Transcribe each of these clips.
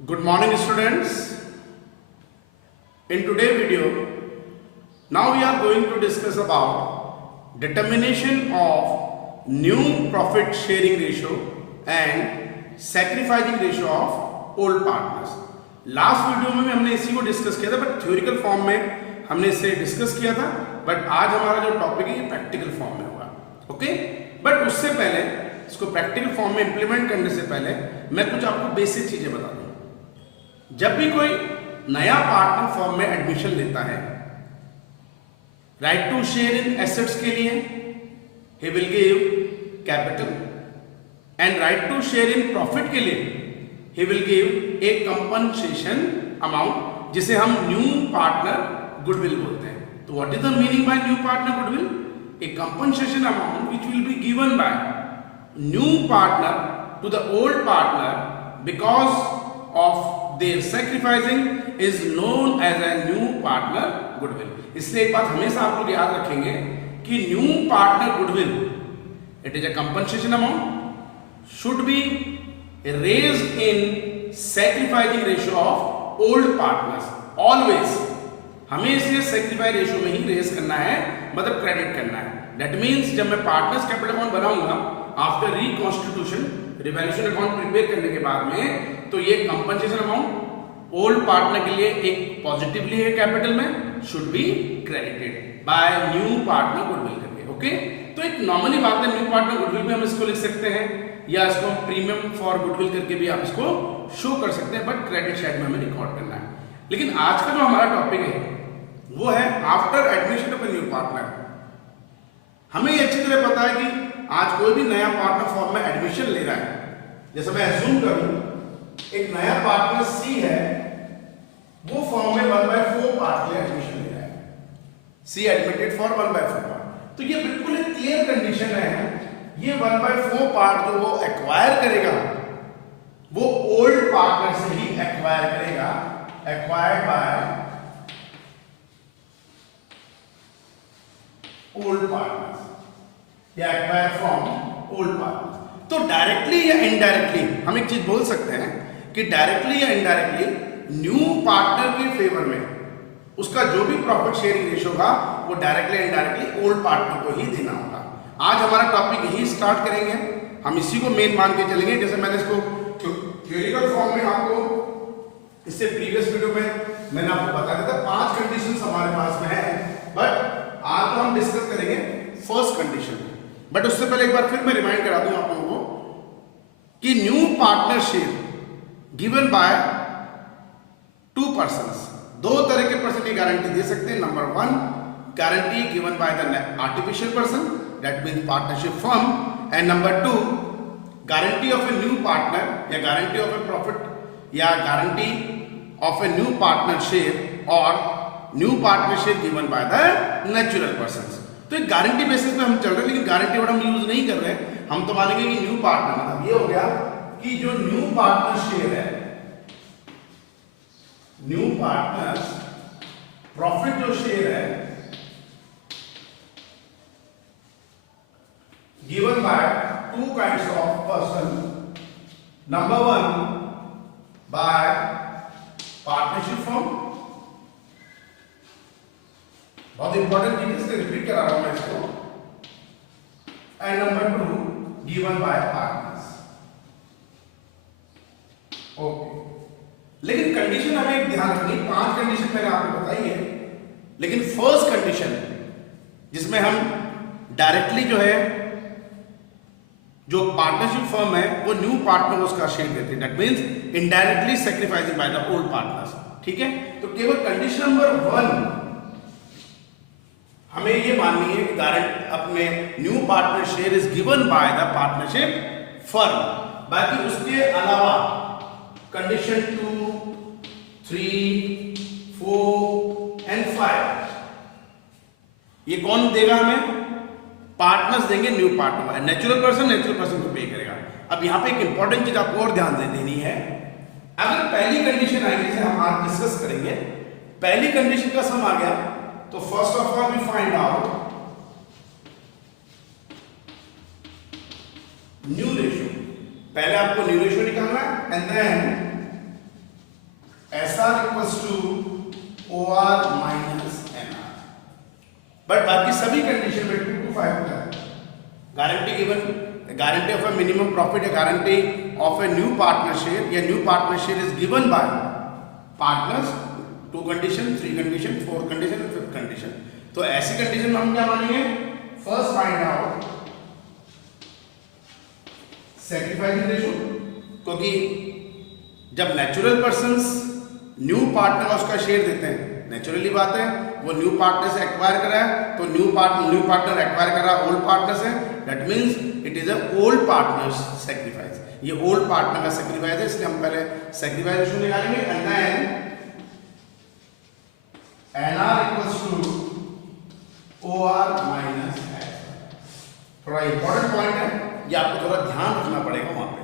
Good morning students. In today's video, now we are going to discuss about determination of new profit sharing ratio and sacrificing ratio of old partners. Last video में भी हमने इसी को discuss किया था, but theoretical form में हमने इसे डिस्कस किया था, बट आज हमारा जो टॉपिक है ये प्रैक्टिकल फॉर्म में होगा. ओके, बट उससे पहले इसको प्रैक्टिकल फॉर्म में इंप्लीमेंट करने से पहले मैं कुछ आपको बेसिक चीजें बता दूं. जब भी कोई नया पार्टनर फर्म में एडमिशन लेता है, right to share in assets के लिए he will give capital and right to share in profit के लिए he will give a compensation amount, जिसे हम न्यू पार्टनर गुडविल बोलते हैं. तो what is the meaning by new partner goodwill? A compensation amount which will be given by new partner to the old partner because of their sacrificing is known as a new partner goodwill. इसलिए एक बात हमेशा आप लोग याद रखेंगे कि new partner goodwill it is a compensation amount should be raised in sacrificing ratio of old partners. Always हमें इसे सैक्रिफाइस रेशियो में ही रेज करना है, मतलब क्रेडिट करना है. दैट मीन्स जब मैं पार्टनर्स कैपिटल अकाउंट बनाऊंगा after reconstitution revaluation account prepare करने के बाद में, तो ये कंपनसेशन अमाउंट ओल्ड पार्टनर के लिए एक पॉजिटिवली है कैपिटल में, should be credited bye new partner goodwill करके. ओके, तो एक नॉर्मली बात है, न्यू पार्टनर गुडविल भी हम इसको लिख सकते हैं या इसको हम प्रीमियम फॉर गुडविल करके भी आप इसको शो कर सकते हैं, बट क्रेडिट साइड में हमें रिकॉर्ड करना है. लेकिन आज का जो हमारा टॉपिक है वो है after admission of a new partner. हमें ये अच्छी तरह पता है कि आज कोई भी नया पार्टनर फॉर्म में एडमिशन ले रहा है. जैसे मैं अज्यूम करूं एक नया पार्टनर सी है, वो फॉर्म में 1/4 पार्ट के लिए एडमिशन ले रहा है. सी एडमिटेड फॉर 1/4 पार्ट. तो ये बिल्कुल एक क्लियर कंडीशन है, ये 1/4 पार्ट जो वो एक्वायर करेगा वो ओल्ड पार्टनर से ही एक्वायर करेगा, एक्वायर्ड बाय ओल्ड पार्टनर्स या एक्वायर फ्रॉम ओल्ड पार्टनर्स. तो डायरेक्टली या इनडायरेक्टली हम एक चीज बोल सकते हैं कि डायरेक्टली या इनडायरेक्टली न्यू पार्टनर के फेवर में उसका जो भी प्रॉफिट शेयरिंग रेशियो होगा वो डायरेक्टली या इनडायरेक्टली ओल्ड पार्टनर को ही देना होगा. आज हमारा टॉपिक यही स्टार्ट करेंगे, हम इसी को मेन मान के चलेंगे. जैसे मैंने इसको थ्योरिकल फॉर्म में आपको इससे प्रीवियस वीडियो में मैंने आपको बता दिया था 5 कंडीशंस हमारे पास में है, बट आज तो हम डिस्कस करेंगे फर्स्ट कंडीशन. बट उससे पहले एक बार फिर मैं रिमाइंड करा दूं आप लोगों को कि new partnership given bye 2 persons, 2 तरह के पर्सन की गारंटी दे सकते हैं. Number 1 guarantee given by the artificial person, that means partnership firm, and number 2 guarantee of a new partner या गारंटी ऑफ ए प्रॉफिट या guarantee of a new partnership और new partnership given by the natural person. तो एक guarantee basis पे हम चल रहे हैं, लेकिन गारंटी वर्ड हम यूज नहीं कर रहे हैं. हम तो मानेंगे कि न्यू पार्टनर, मतलब ये हो गया कि जो न्यू पार्टनर शेयर है, न्यू पार्टनर प्रॉफिट जो शेयर है given by 2 kinds of person. Number 1 bye partnership form, बहुत इंपॉर्टेंट चीज है, रिपीट करा रहा हूं मैं इसको, and number 2 given by partners. Okay, लेकिन कंडीशन हमें एक ध्यान रखनी, 5 कंडीशन मैंने आपको बताई है, लेकिन फर्स्ट कंडीशन जिसमें हम डायरेक्टली जो है जो पार्टनरशिप फर्म है वो न्यू पार्टनर उसका शेयर देते हैं, that means indirectly sacrificing by the old partners. ठीक है, तो केवल कंडीशन नंबर 1 हमें ये माननी है कि गारंटी अपने new partner share is given by the partnership firm. बाकी उसके अलावा कंडीशन 2, 3, 4 एंड 5 ये कौन देगा? हमें पार्टनर्स देंगे, न्यू पार्टनर. नेचुरल पर्सन को पे करेगा. अब यहां पे एक इंपॉर्टेंट चीज आपको और ध्यान देनी है. अगर पहली कंडीशन आएगी, जैसे हम आज डिस्कस करेंगे, पहली कंडीशन का सम आ गया, तो first of all we find out new ratio. पहले आपको न्यू रेशियो निकालना है and then SR equals to OR minus NR, but बाकी सभी कंडीशन में 2 to 5 होता है। Guarantee given, guarantee of a minimum profit या guarantee of a new partnership या new partnership is given by partners, 2 condition, 3 condition, 4 condition, 5th condition. तो ऐसी condition में हम क्या मानेंगे? First find out sacrificing ratio, क्योंकि जब नेचुरल पर्संस न्यू पार्टनर का उसका शेयर देते हैं, नेचुरली बात है, वो न्यू पार्टनर से एक्वायर करा है, तो न्यू पार्टनर एक्वायर कर रहा है ओल्ड पार्टनर से, that means it is a old partner's sacrifice. ये ओल्ड पार्टनर का सैक्रिफाइस है, इसलिए हम पहले सैक्रिफाइस रेशियो निकालेंगे and then NR equals to OR minus SR। थोड़ा इंपॉर्टेंट पॉइंट है, ये आपको थोड़ा ध्यान रखना पड़ेगा वहां पे,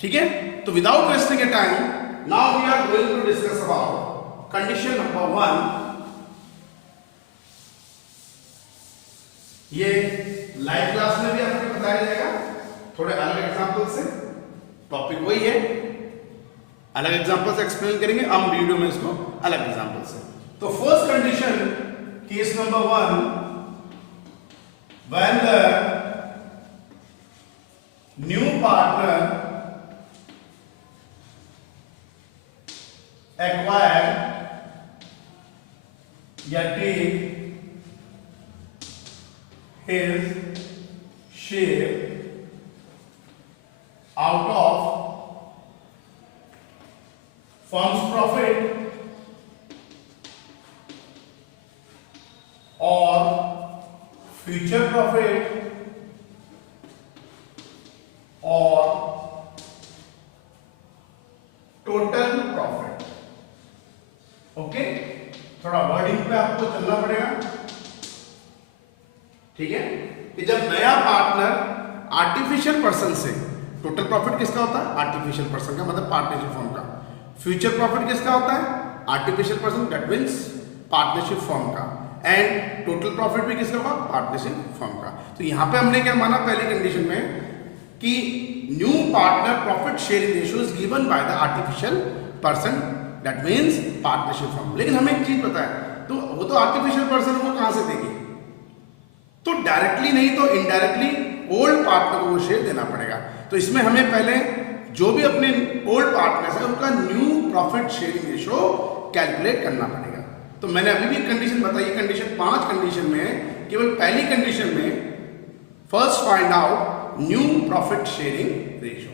ठीक है? तो without wasting a time, now we are going to discuss about condition number 1। ये लाइव क्लास में भी आपको बताया जाएगा, थोड़े अलग एग्जांपल से, टॉपिक वही है, अलग एग्जांपल से एक्सप्लेन करेंगे हम वीडियो में इसको अलग एग्जांपल से। तो first condition, case number 1, when the new partner acquire या take his share out of firm's profit or future profit or total profit। Okay, थोड़ा वर्डिंग पे आपको चलना पड़ेगा, ठीक है? कि जब नया पार्टनर आर्टिफिशियल पर्सन से, टोटल प्रॉफिट किसका होता है? आर्टिफिशियल पर्सन का, मतलब पार्टनरशिप फॉर्म का। फ्यूचर प्रॉफिट किसका होता है? Artificial person, that means partnership form का। एंड टोटल प्रॉफिट भी किसका होगा? पार्टनरशिप फॉर्म का। तो यहां पे हमने क्या माना पहली कंडीशन में कि new partner profit sharing ratio is given by the artificial person, that means partnership form. लेकिन हमें एक चीज पता है, तो वो तो आर्टिफिशियल पर्सन को कहां से देगी? तो डायरेक्टली नहीं तो इनडायरेक्टली ओल्ड पार्टनर को वो शेयर देना पड़ेगा। तो इसमें हमें पहले जो भी अपने ओल्ड पार्टनर्स है उनका new profit sharing ratio calculate करना पड़ेगा। तो मैंने अभी भी कंडीशन बताई, कंडीशन 5 कंडीशन में केवल पहली कंडीशन में first find out new profit sharing ratio,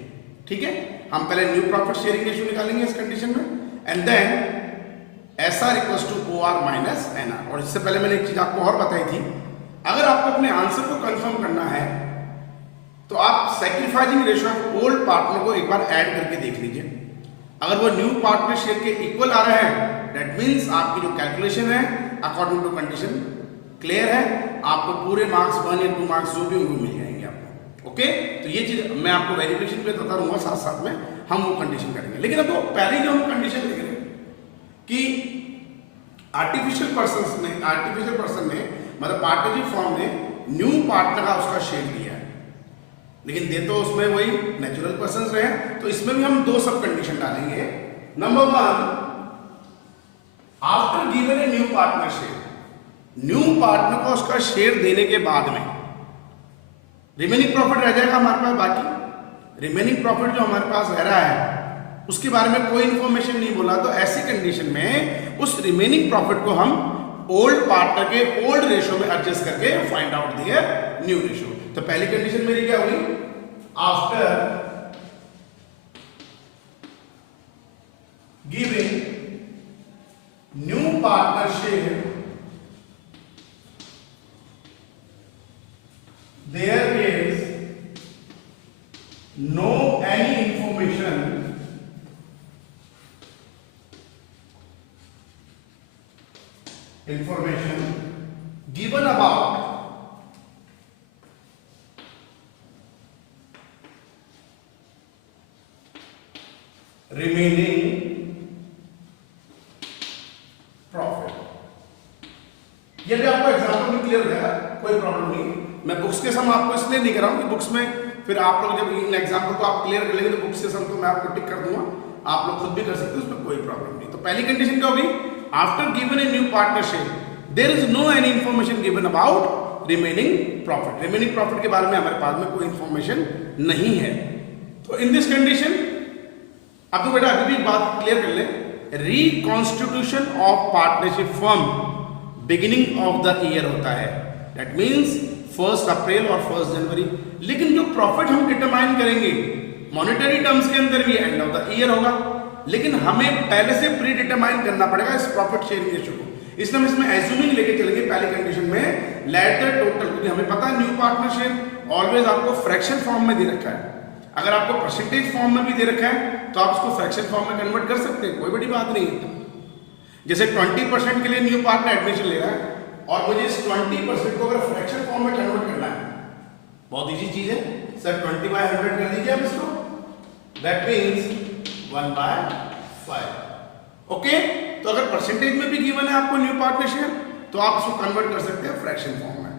ठीक है? हम पहले न्यू प्रॉफिट शेयरिंग रेशियो निकालेंगे इस कंडीशन में and then SR equals to OR minus NR। और इससे पहले मैंने एक चीज आपको और बताई थी, अगर आपको अपने आंसर को कंफर्म करना है तो आप sacrificing ratio of old partner को एक बार ऐड करके देख लीजिए। अगर वो न्यू पार्टनर शेयर के इक्वल आ रहा है, दैट मींस आपकी जो कैलकुलेशन है अकॉर्डिंग टू कंडीशन क्लियर है, आपको पूरे मार्क्स 1 या 2 मार्क्स जो भी उनको मिल जाएंगे आपको। ओके, तो ये चीज मैं आपको वेरिफिकेशन पे बता दूंगा, साथ साथ में हम वो कंडीशन करेंगे। लेकिन अब तो पहले जो हम कंडीशन देख रहे हैं कि आर्टिफिशियल पर्सन ने मतलब पार्टनरशिप फॉर्म ने न्यू पार्टनर का उसका शेयर दिया है, लेकिन दे तो उसमें वही नेचुरल पर्सन रहे, तो इसमें भी हम 2 सब कंडीशन डालेंगे। Number 1, after given a new partner share, new partner को उसका शेयर देने के बाद में रिमेनिंग प्रॉफिट रह जाएगा हमारे पास। बाकी रिमेनिंग प्रॉफिट जो हमारे पास रह रहा है उसके बारे में कोई इंफॉर्मेशन नहीं बोला, तो ऐसी कंडीशन में उस रिमेनिंग प्रॉफिट को हम ओल्ड पार्टनर के ओल्ड रेशियो में एडजस्ट करके फाइंड आउट दिए न्यू रेशियो। तो पहली कंडीशन मेरी क्या हुई? After giving new partner share there is no any information given about remaining profit। ये भी आपको एग्जाम्पल में क्लियर हो जाएगा, कोई प्रॉब्लम नहीं। मैं बुक्स के सम आपको इसलिए नहीं कर रहा हूं कि बुक्स में फिर आप लोग जब इन एग्जाम्पल को आप क्लियर कर लेंगे तो बुक्स के सम तो मैं आपको टिक कर दूंगा, आप लोग खुद भी कर सकते हो, उसमें कोई प्रॉब्लम नहीं। तो पहली कंडीशन क्या होगी, after given a new partnership there is no any information given about remaining profit. Remaining profit के बारे में हमारे पास में कोई इंफॉर्मेशन नहीं है। तो इन दिस कंडीशन, अब तो बेटा अभी भी बात क्लियर कर ले, reconstitution of partnership firm beginning of the year होता है, दैट मीन्स 1 अप्रैल और 1 जनवरी। लेकिन जो प्रॉफिट हम डिटरमाइन करेंगे मॉनेटरी टर्म्स के अंदर भी एंड ऑफ द ईयर होगा, लेकिन हमें पहले से प्री डिटरमाइन करना पड़ेगा इस प्रॉफिट शेयरिंग रेशियो को। इसलिए हम इसमें एज्यूमिंग लेके चलेंगे पहली कंडीशन में, लेट द टोटल, क्योंकि हमें पता है न्यू पार्टनरशिप ऑलवेज आपको फ्रैक्शन फॉर्म में दे रखा है। अगर आपको परसेंटेज फॉर्म में भी दे रखा है तो आप उसको फ्रैक्शन फॉर्म में कन्वर्ट कर सकते हैं, कोई बड़ी बात नहीं है। जैसे 20% के लिए न्यू पार्टनर एडमिशन ले रहा है और मुझे इस 20% को अगर फ्रैक्शन फॉर्म में कन्वर्ट करना है, बहुत इजी चीज है सर, 20/100 कर दीजिए आप इसको, दैट मीन्स 1/5। ओके, तो अगर परसेंटेज में भी गिवन है आपको न्यू पार्टनरशिप तो आप उसको कन्वर्ट कर सकते हैं फ्रैक्शन फॉर्म में,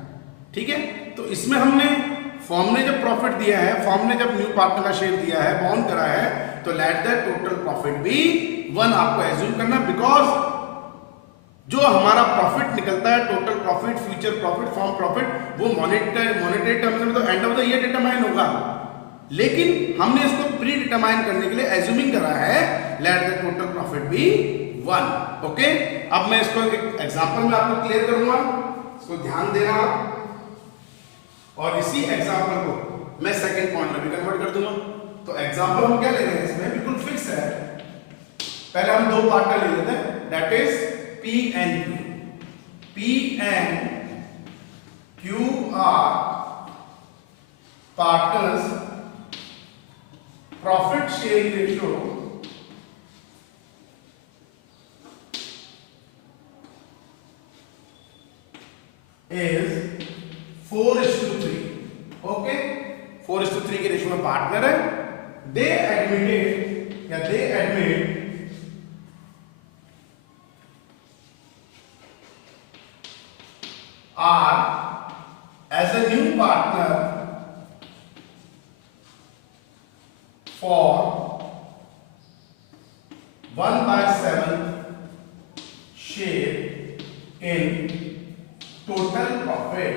ठीक है। तो इसमें हमने फॉर्म ने जब प्रॉफिट दिया है, फॉर्म ने जब न्यू पार्टनर का शेयर दिया है, बाउंड करा है, तो let the total profit be 1 आपको एज्यूम करना, बिकॉज जो हमारा प्रॉफिट निकलता है, total profit, future profit, form profit, वो मॉनेटरी टर्म्स में तो end of the year determine होगा, लेकिन हमने इसको प्री डिटरमाइन करने के लिए एज्यूमिंग करा है let the total profit be 1। Okay, अब मैं इसको एक एग्जांपल में आपको क्लियर करूंगा, इसको ध्यान देना आप, और इसी एग्जांपल को मैं सेकंड पॉइंट में भी कन्वर्ट कर दूंगा। तो एग्जांपल हम क्या ले रहे हैं, इसमें बिल्कुल फिक्स है। पहले हम 2 पार्टनर ले लेते हैं, that is P and Q. P and Q are partners. Profit sharing ratio is 4:3. Okay, 4:3 के रेशियो में पार्टनर है। They admit are as a new partner for 1/7 share in total profit,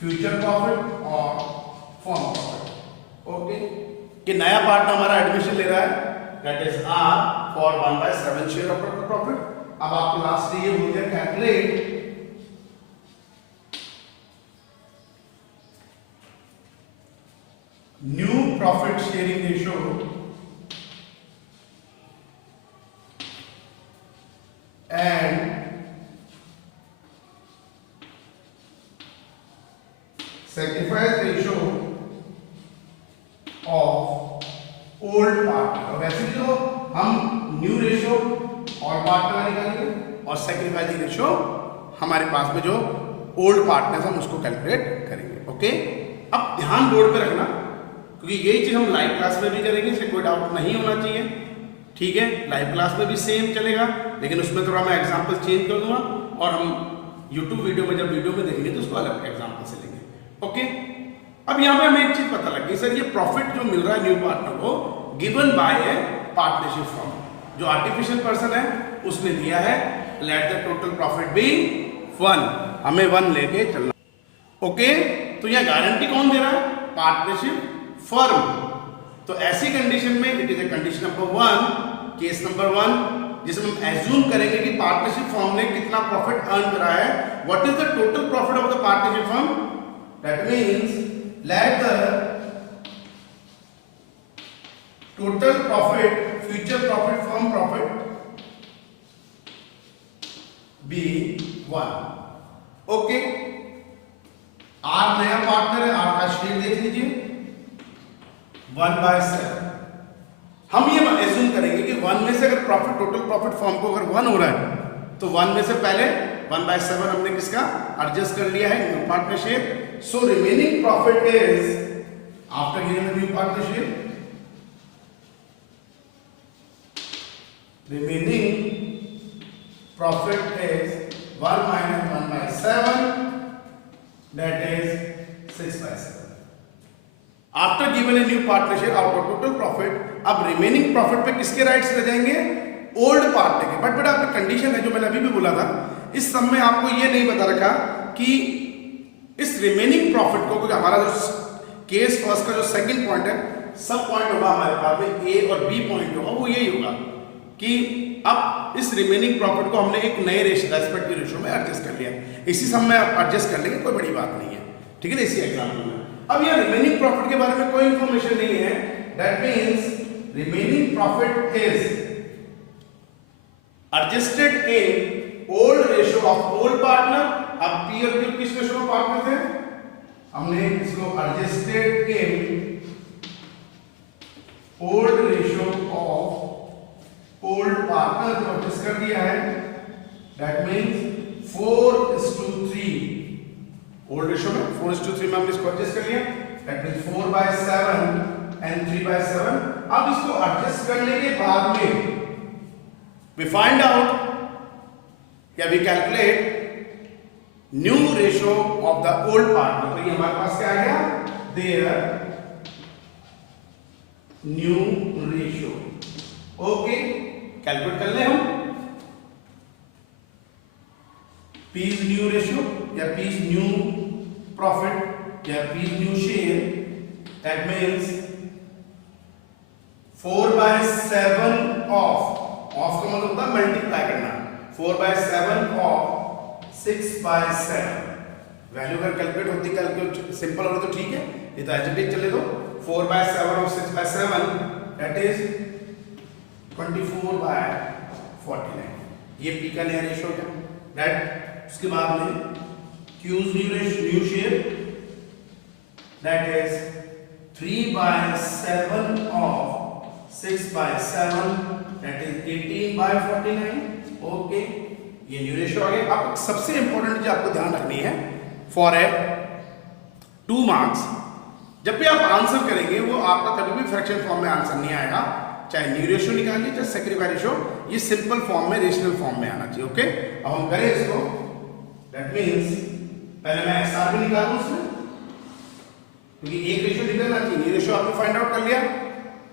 future profit और firm profit। Okay, कि नया partner हमारा admission ले रहा है, that is R for 1/7 share of total profit। अब आपको लास्ट ये हो गया calculate new profit sharing ratio and sacrifice ratio of old partner. और वैसे भी तो हम न्यू रेशियो और पार्टनर निकालेंगे और सैक्रिफाइसिंग रेशियो हमारे पास में जो ओल्ड पार्टनर हम उसको कैलकुलेट करेंगे। ओके, अब ध्यान बोर्ड पे रखना, क्योंकि यही चीज हम लाइव क्लास में भी करेंगे, इससे कोई डाउट नहीं होना चाहिए, ठीक है। लाइव क्लास में भी सेम चलेगा, लेकिन उसमें थोड़ा मैं एग्जांपल चेंज कर दूंगा और हम यूट्यूब वीडियो में जब वीडियो में देखेंगे तो उसको अलग एग्जांपल से लेंगे। ओके, अब यहाँ पे हमें एक चीज पता लग गई, सर ये प्रॉफिट जो मिल रहा है न्यू पार्टनर को given by a partnership firm, जो आर्टिफिशियल पर्सन है उसने दिया है, let the total profit be 1, हमें 1 लेके चलना। ओके, तो यह गारंटी कौन दे रहा है, पार्टनरशिप फर्म। तो ऐसी कंडीशन में it is a condition number 1, case number 1, जिसमें हम एज्यूम करेंगे कि पार्टनरशिप फर्म ने कितना प्रॉफिट अर्न करा है, what is the total profit of the partnership firm, that means let the total profit, future profit, firm profit be 1। Okay, R नया पार्टनर है, आर का शेयर देख लीजिए 1/7। हम ये एज्यूम करेंगे कि 1 में से अगर प्रॉफिट, टोटल प्रॉफिट फर्म को अगर 1 हो रहा है तो 1 में से पहले 1/7 हमने किसका एडजस्ट कर लिया है, new partnership. So remaining profit is after giving the new partnership, remaining profit is 1 minus 1/7, that is 6/7. After given a new partnership, our total profit अब रिमेनिंग प्रॉफिट पे किसके राइट्स रह जाएंगे? ओल्ड पार्टनर के। But बेटा आपका condition है जो मैंने अभी भी बोला था, इस सब में आपको ये नहीं बता रखा कि इस रिमेनिंग प्रॉफिट को, क्योंकि हमारा जो केस फर्स्ट का जो सेकंड पॉइंट है, सब पॉइंट होगा हमारे पास में, ए और बी पॉइंट होगा, वो यही होगा कि अब इस रिमेनिंग प्रॉफिट को हमने एक नए रेस्पेक्टिव रेशियो में एडजस्ट कर लिया। इसी सब में आप एडजस्ट कर लेंगे, कोई बड़ी बात नहीं है, ठीक है ना, इसी एग्जाम्पल में। अब यह रिमेनिंग प्रॉफिट के बारे में कोई इंफॉर्मेशन नहीं है, that means remaining profit is adjusted in old ratio of old partner. अब पी और क्यू किस रेशियो में पार्टनर थे? हमने इसको adjusted in old ratio of old partner को एडजस्ट कर दिया है, दैट मीन्स 4:3। ओल्ड रेशियो में 4:3 में हमने इसको एडजस्ट कर लिया, दैट मीन्स 4/7 एंड 3/7। अब इसको एडजस्ट करने के बाद में we find out या we calculate new ratio of the old partner. तो ये हमारे पास क्या आ गया? Their new ratio. Okay, calculate कर ले हम P is न्यू रेशियो या P is न्यू प्रॉफिट या P is new share, that means 4/7 of का मतलब होता है मल्टीप्लाई करना, 4/7 ऑफ 6/7। वैल्यू अगर कैलकुलेट होती, कैलकुलेट सिंपल हो तो ठीक है, ये तो एज इट इज चले दो। 4/7 ऑफ 6/7 दैट इज 24/49। ये P का नया रेशियो है, दैट उसके बाद में Q new share, that is 3/7 of 6/7, that is 18/49। Okay, ये न्यू रेशियो आ गया। अब सबसे इंपॉर्टेंट जो आपको ध्यान रखनी है फॉर ए 2 मार्क्स, जब भी आप आंसर करेंगे वो आपका कभी भी फ्रैक्शन फॉर्म में आंसर नहीं आएगा, चाहे न्यू रेशियो निकालिए चाहे सेक्रीफाई रेशियो, ये सिंपल फॉर्म में, रेशनल फॉर्म में आना चाहिए। ओके, अब हम करें इसको, दैट मीन्स पहले मैं एसआर भी निकालूं उसमें, क्योंकि एक रेशियो निकलना चाहिए। न्यू रेशियो आपने फाइंड आउट कर लिया,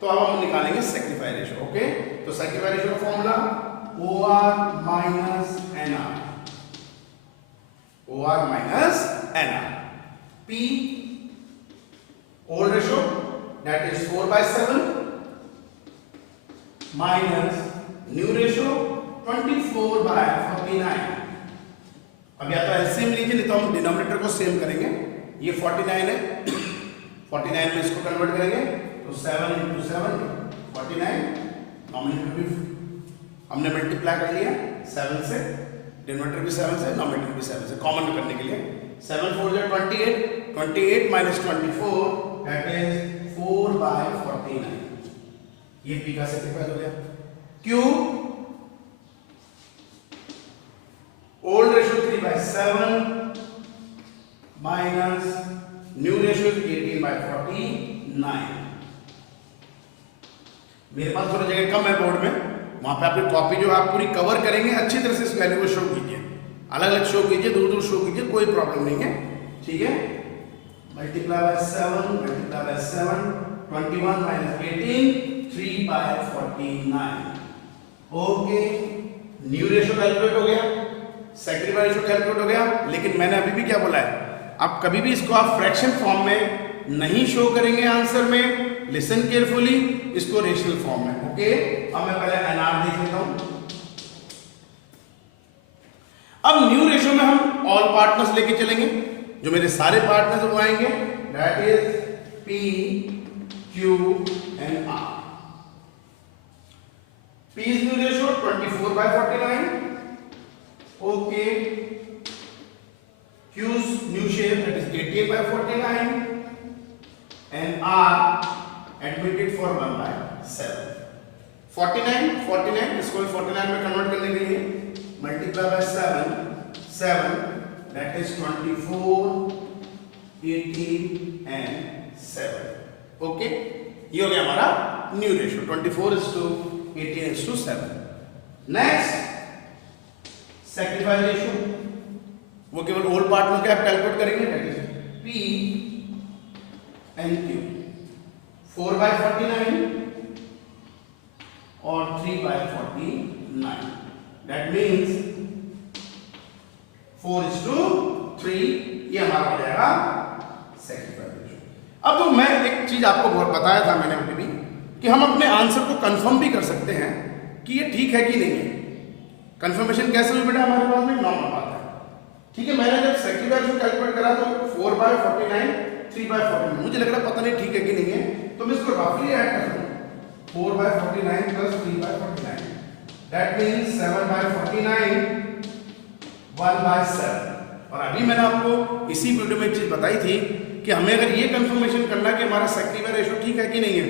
तो अब हम निकालेंगे सेक्रीफाई रेशियो। ओके, तो सेक्रीफाई रेशियो का formula OR minus NR, OR minus NR। P old ratio, that is 4/7 minus new ratio 24/49। अब या तो एलसीएम लीजिए, नहीं तो हम डिनोमिनेटर को सेम करेंगे। ये 49 है, 49 में इसको कन्वर्ट करेंगे तो 7 × 7 49, नॉमिनेटर भी हमने मल्टीप्लाई कर लिया 7 से, डिनोमिनेटर भी 7 से, नॉमिनेटर भी 7 से, कॉमन करने के लिए 7 4 × 28, 28 minus 24 that is 4/49। ये P का सेक्रीफाइस हो गया। Q old ratio 3/7 minus new ratio 18/49। मेरे पास थोड़ा जगह कम है बोर्ड में, वहां पे आपकी कॉपी जो आप पूरी कवर करेंगे, अच्छी तरह से इस वैल्यू को शो कीजिए, अलग अलग शो कीजिए, दूर दूर शो कीजिए, कोई प्रॉब्लम नहीं है, ठीक है। Multiply by 7, multiply by 7, 21 minus 18, 3/49। Okay, new ratio calculate हो गया, सेक्रीफाइस रेशियो कैलकुलेट हो गया, लेकिन मैंने अभी भी क्या बोला है, आप कभी भी इसको आप फ्रैक्शन फॉर्म में नहीं शो करेंगे आंसर में, लिसन केयरफुली, इसको रेशनल फॉर्म में। ओके, अब मैं पहले एनआर देख लेता हूं। अब न्यू रेशियो में हम ऑल पार्टनर्स लेके चलेंगे, जो मेरे सारे पार्टनर्स वो आएंगे, that is P, Q and R। P is new ratio 24/49, okay, Q's new share that is 18/49 and R admitted for 1/7। 49 इसको 49 में कन्वर्ट करने के लिए multiply by 7 that is 24, 18 and 7। Okay, ये हो गया हमारा new ratio 24:18:7। Next sacrifice ratio, वो केवल ओल्ड पार्टनर के आप कैलकुलेट करेंगे, that is P and Q। 4/49 और 3/49. That means 4:3. ये हमारा हो जाएगा सेक्रीफाइस रेशियो. अब तो मैं एक चीज आपको बहुत बताया था मैंने अभी भी कि हम अपने आंसर को कंफर्म भी कर सकते हैं कि ये ठीक है कि नहीं है. कंफर्मेशन कैसे हुई बेटा, हमारे पास में नॉर्मल बात है. ठीक है, मैंने जब सेक्रीफाइस रेशियो कैलकुलेट करा तो 4/49, 3/49 मुझे लग रहा पता नहीं ठीक है कि नहीं है, तो मैं इसको रफली ऐड कर दूं. 4/49 plus 3/49. That means 7/49, 1/7. और अभी मैंने आपको इसी वीडियो में एक चीज बताई थी कि हमें अगर ये कंफर्मेशन करना कि हमारा सेक्रीफाइस रेशियो ठीक है कि नहीं है,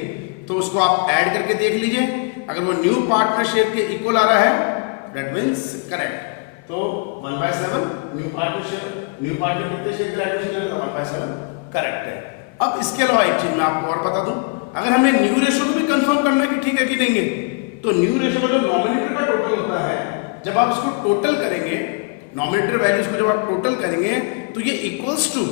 तो उसको आप ऐड करके देख लीजिए. अगर वो न्यू पार्टनर शेयर के इक्वल आ रहा है, that means करेक्ट. तो 1/7 न्यू पार्टनर कितने शेयर के एडिशन करेगा, 1/7 करेक्ट है. अब इसके अलावा एक चीज मैं आपको और बता दूं, अगर हमें न्यू रेशियो को भी कंफर्म करना है कि ठीक है कि नहीं है, तो न्यू रेशियो का जो नॉमिनेटर का टोटल होता है, जब आप इसको टोटल करेंगे, नॉमिनेटर वैल्यूज को जब आप टोटल करेंगे, तो ये equals to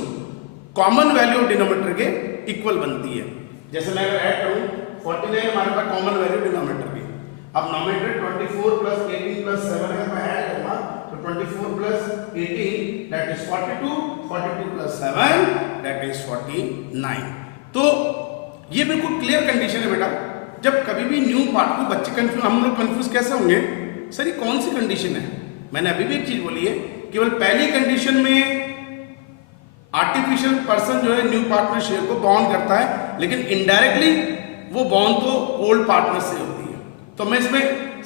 common value of denominator के इक्वल बनती है. जैसे मैं अगर ऐड करूं 49 हमारे पास कॉमन वैल्यू डिनोमिनेटर की. अब नॉमिनेटर 24 प्लस 18 प्लस 7 अगर मैं ऐड करूंगा तो 24 plus 18 that is 42, 42 plus 7 that is 49. तो ये बिल्कुल क्लियर कंडीशन है बेटा. जब कभी भी न्यू पार्ट को बच्चे कंफ्यूज, हम लोग कंफ्यूज कैसे होंगे, सर ये कौन सी कंडीशन है. मैंने अभी भी एक चीज बोली है, केवल पहली कंडीशन में आर्टिफिशियल पर्सन जो है न्यू पार्टनर शेयर को बाउंड करता है, लेकिन इनडायरेक्टली वो बाउंड तो ओल्ड पार्टनर से होती है. तो मैं इसमें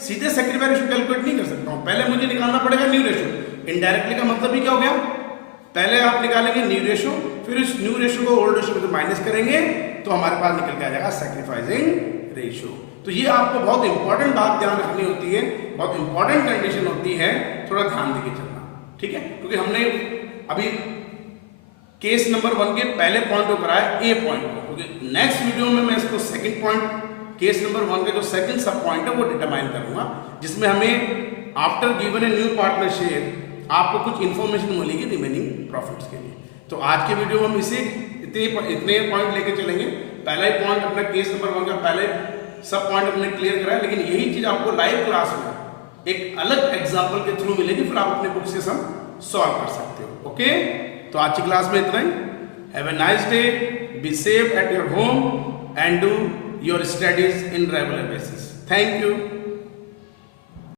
सीधे सेक्रीफाइस रेशियो कैलकुलेट नहीं कर सकता हूं, पहले मुझे निकालना पड़ेगा न्यू रेशियो. इनडायरेक्टली का मतलब ही क्या हो गया, पहले आप निकालेंगे न्यू रेशियो, फिर इस न्यू रेशियो को ओल्ड रेशियो में माइनस करेंगे, तो हमारे पास निकल के आ जाएगा सेक्रीफाइसिंग रेशियो. तो ये आपको बहुत इंपॉर्टेंट बात ध्यान रखनी होती है, बहुत इंपॉर्टेंट कंडीशन होती है, थोड़ा ध्यान देके चलना. ठीक है, क्योंकि हमने अभी केस नंबर 1 के पहले पॉइंट को कराया ए पॉइंट को, क्योंकि नेक्स्ट वीडियो में मैं इसको सेकंड पॉइंट, केस नंबर 1 का जो सेकंड सब पॉइंट है वो डिटरमाइन करूंगा, जिसमें हमें after given a new partner share आपको कुछ इंफॉर्मेशन मिलेगी रिमेनिंग प्रॉफिट्स के लिए. तो आज के वीडियो में हम इसे इतने पॉइंट लेके चलेंगे. पहला ही पॉइंट अपना केस नंबर 1 का पहले सब पॉइंट हमने क्लियर कराया, लेकिन यही चीज आपको लाइव क्लास में एक अलग एग्जांपल के थ्रू मिलेगी, फिर आप अपने बुक से सम सॉल्व कर सकते हो. ओके, तो आज की क्लास में इतना ही. Have a nice day, be safe at your home and do your studies in regular basis. Thank you.